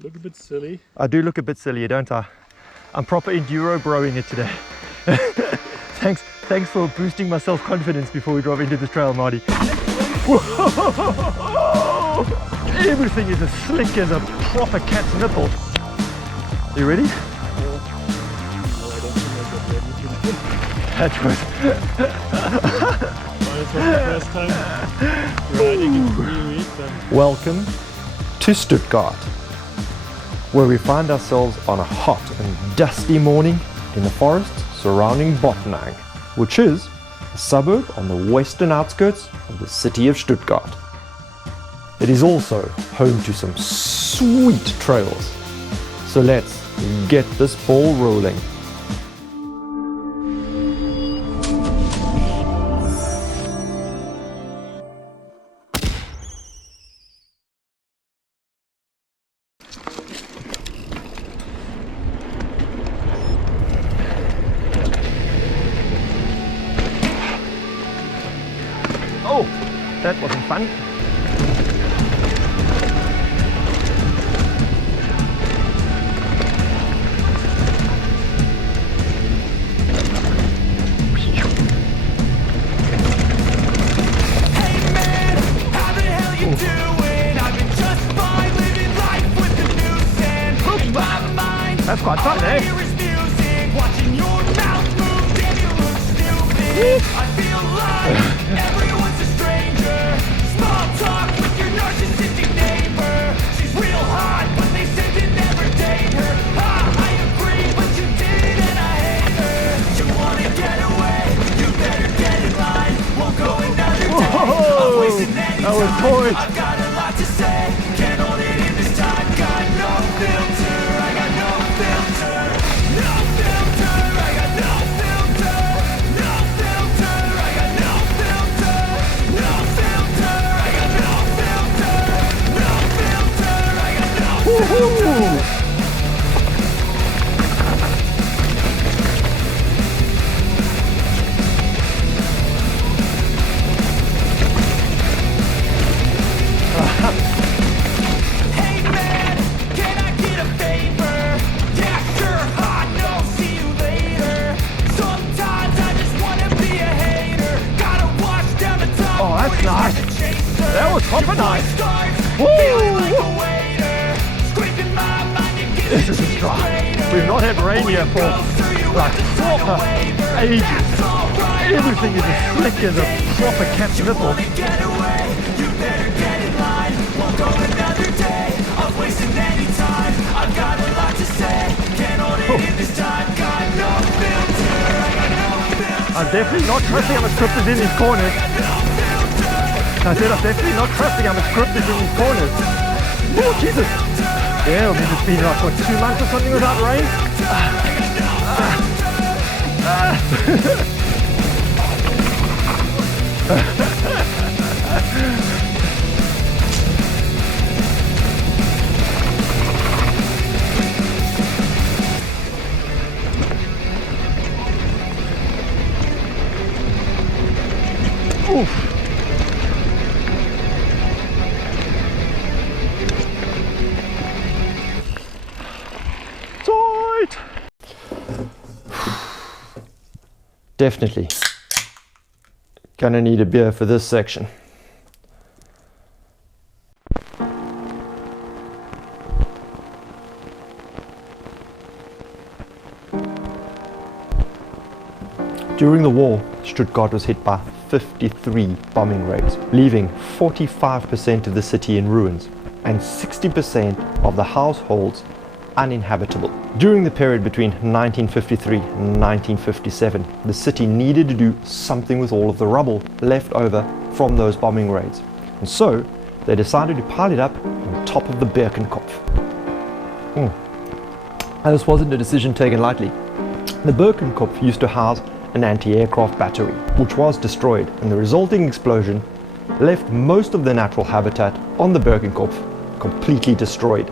Look a bit silly. I do look a bit silly, don't I? I'm proper enduro broing it today. Thanks for boosting my self-confidence before we drive into the trail, Marty. Whoa! Everything is as slick as a proper cat's nipple. You ready? No, I don't think I got That was... Well, it was the first time riding in 3 weeks. Welcome to Stuttgart, where we find ourselves on a hot and dusty morning in the forest surrounding Botnang, which is a suburb on the western outskirts of the city of Stuttgart. It is also home to some sweet trails. So let's get this ball rolling. Oh, that wasn't fun. That's quite fun, eh? Everyone's a stranger. Small talk with your narcissistic neighbor. She's real hot, but they said to never date her. I agree, but you did, and I hate her. You wanna get away? You better get in line. Won't go another day. I'm wasting any time. I've got a lot to say. Can't hold it in this time. Got no filter. I got no filter. No filter. I got no filter. No filter. I got no filter. No filter. I got no filter. No filter. I got no filter. Hey man, can I get a favor? Yeah, sure, hot, no, see you later. Sometimes I just wanna be a hater. Gotta wash down the top. Oh, that's nice. That was proper nice. Feeling like a waiter. Scraping my mind and getting This is dry. We've not had rain here for like proper ages. Everything is as slick as a proper cat's nipple. Get away, you better get in line. Won't go another day. I'm wasting any time. I've got a lot to say. Can't hold it in this time. Got no filter. I got no filter. I'm definitely not trusting how much script is in these corners. I said I'm definitely not trusting how much script is in these corners. Oh, Jesus. Yeah, I mean, it's been like, what, 2 months or something without rain? Oof. Tight. Definitely gonna need a beer for this section. During the war, Stuttgart was hit by 53 bombing raids, leaving 45% of the city in ruins and 60% of the households uninhabitable. During the period between 1953 and 1957, the city needed to do something with all of the rubble left over from those bombing raids. And so they decided to pile it up on top of the Birkenkopf. And this wasn't a decision taken lightly. The Birkenkopf used to house an anti-aircraft battery, which was destroyed, and the resulting explosion left most of the natural habitat on the Birkenkopf completely destroyed.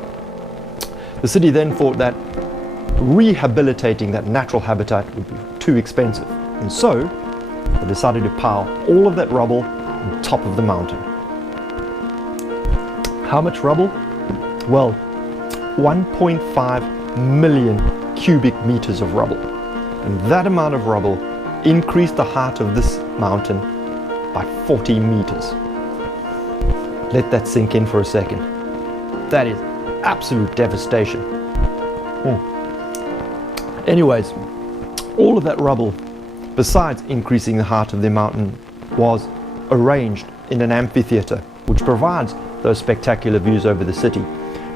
The city then thought that rehabilitating that natural habitat would be too expensive, and so they decided to pile all of that rubble on top of the mountain. How much rubble? Well, 1.5 million cubic meters of rubble. And that amount of rubble increased the height of this mountain by 40 meters. Let that sink in for a second. That is absolute devastation. Anyways, all of that rubble, besides increasing the height of the mountain, was arranged in an amphitheater, which provides those spectacular views over the city.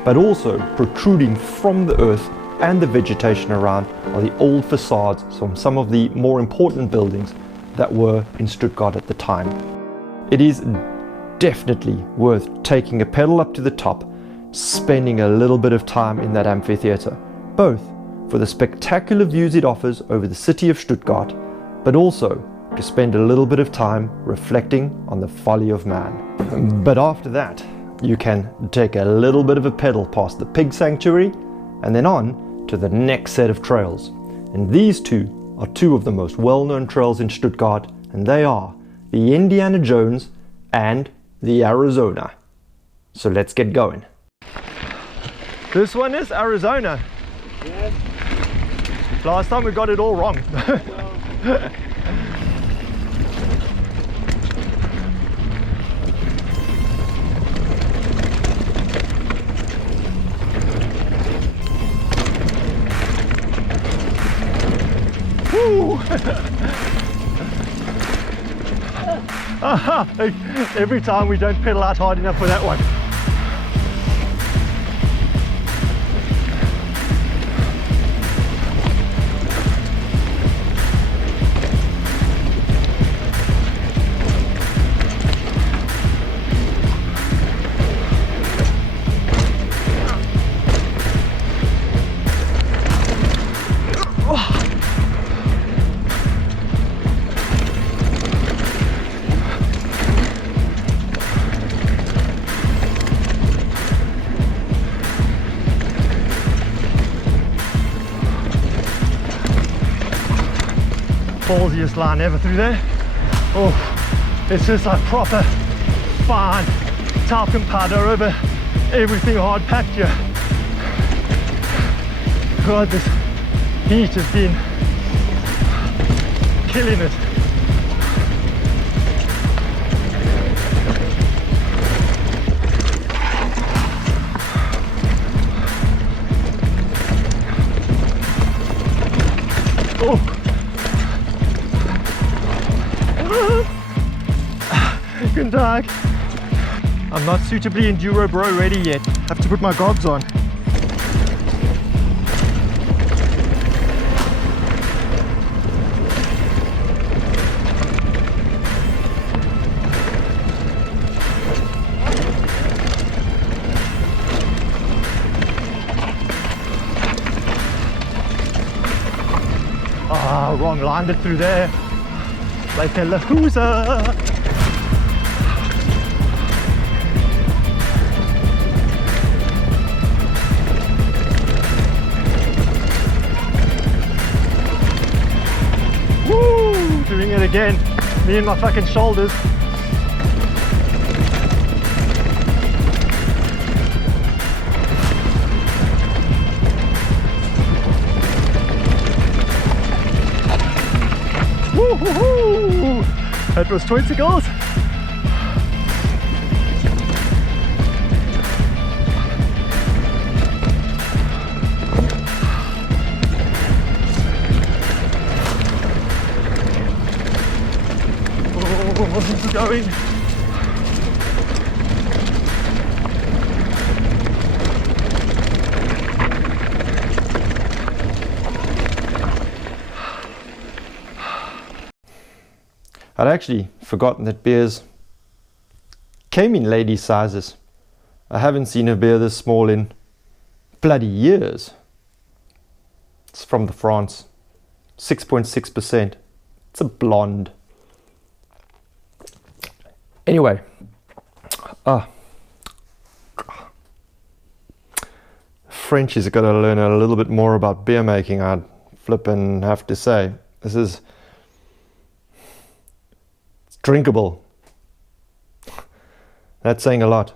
But also protruding from the earth and the vegetation around are the old facades from some of the more important buildings that were in Stuttgart at the time. It is definitely worth taking a pedal up to the top, spending a little bit of time in that amphitheater, both for the spectacular views it offers over the city of Stuttgart, but also to spend a little bit of time reflecting on the folly of man. But after that, you can take a little bit of a pedal past the pig sanctuary and then on to the next set of trails. And these two are two of the most well-known trails in Stuttgart, and they are the Indiana Jones and the Arizona. So let's get going. This one is Arizona. Yes. Last time we got it all wrong. Woo! Every time we don't pedal out hard enough for that one. Ballsiest line ever through there. Oh, it's just like proper fine talcum powder over everything hard packed here. God, this heat has been killing it. Oh. Good dog. I'm not suitably enduro bro ready yet. Have to put my gogs on. Ah, wrong, landed through there like a lahooza. Woo! Doing it again. Me and my fucking shoulders. Woo-hoo-hoo! That was 20 goals. Oh, it's going. I'd actually forgotten that beers came in lady sizes. I haven't seen a beer this small in bloody years. It's from the France, 6.6%. It's a blonde. Anyway, French has got to learn a little bit more about beer making, I'd flippin' have to say. This is drinkable. That's saying a lot.